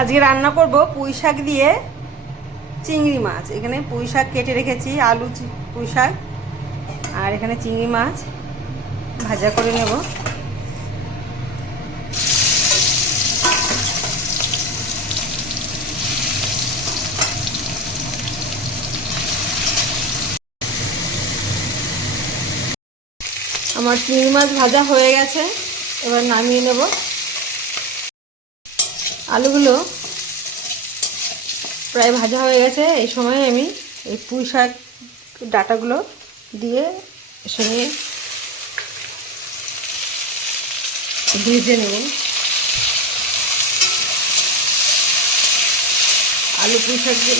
আজকে রান্না করব পুঁই শাক দিয়ে চিংড়ি মাছ। এখানে পুঁই শাক কেটে রেখেছি, আলু পুঁই শাক, আর এখানে চিংড়ি মাছ ভাজা করে নেব। আমার চিংড়ি মাছ ভাজা হয়ে গেছে, এবার নামিয়ে নেব। আলুগুলো প্রায় ভাজা হয়ে গেছে। এই সময় আমি এই পুঁই শাক ডাঁটাগুলো দিয়ে সঙ্গে ভেজে নেব। আলু পুঁই শাকের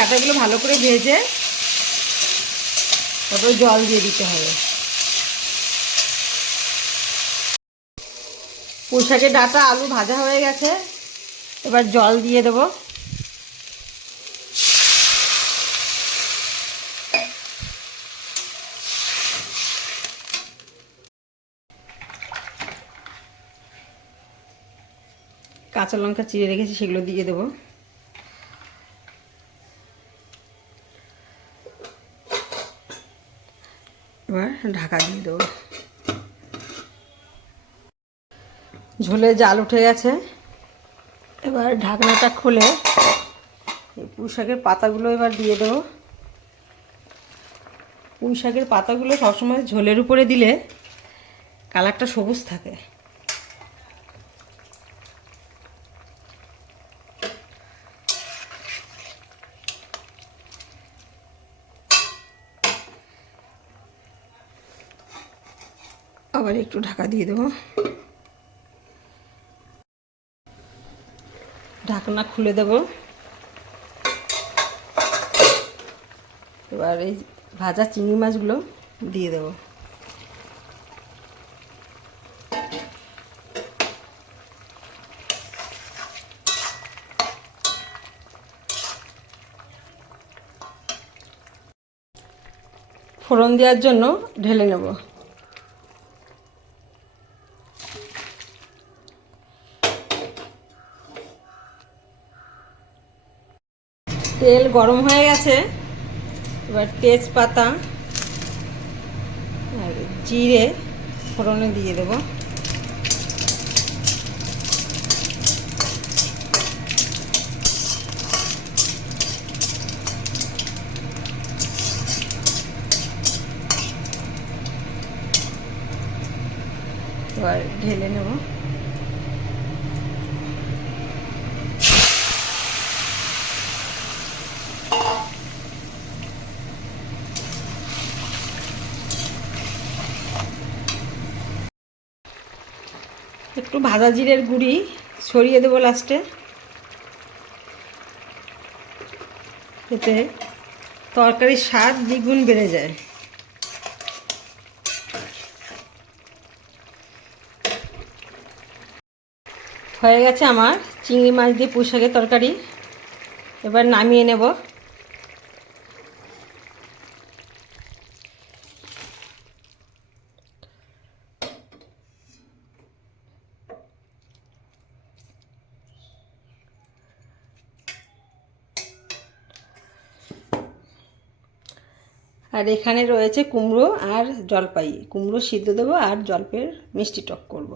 ডাঁটাগুলো ভালো করে ভেজে তারপরে জল দিয়ে দিতে হবে। পুঁই শাকের ডাঁটা আলু ভাজা হয়ে গেছে, এবার জল দিয়ে দেব। কাঁচা লঙ্কা চিড়ে রেখেছি, সেগুলো দিয়ে দেব। এবার ঢাকা দিয়ে দেবো। ঝোলে জাল উঠে গেছে, এবার ঢাকনাটা খুলে এই পুঁই শাকের পাতাগুলো এবার দিয়ে দেবো। পুঁই শাকের পাতাগুলো সবসময় ঝোলের উপরে দিলে কালারটা সবুজ থাকে। আবার একটু ঢাকা দিয়ে দেবো। ঢাকনা খুলে দেব। এবার এই ভাজা চিংড়ি মাছগুলো দিয়ে দেব। ফোড়ন দেওয়ার জন্য ঢেলে নেব। তেল গরম হয়ে গেছে, এবার তেজপাতা আর জিরে ফোড়নে দিয়ে দেব। এবার ঢেলে নেব। একটু ভাজা জিরের গুঁড়ি ছড়িয়ে দেবো লাস্টে, এতে তরকারির স্বাদ দ্বিগুণ বেড়ে যায়। হয়ে গেছে আমার চিংড়ি মাছ দিয়ে পুঁই শাকের তরকারি, এবার নামিয়ে নেব। আর এখানে রয়েছে কুমড়ো আর জলপাই। কুমড়ো সিদ্ধ দেবো আর জলপাইয়ের মিষ্টি টক করব।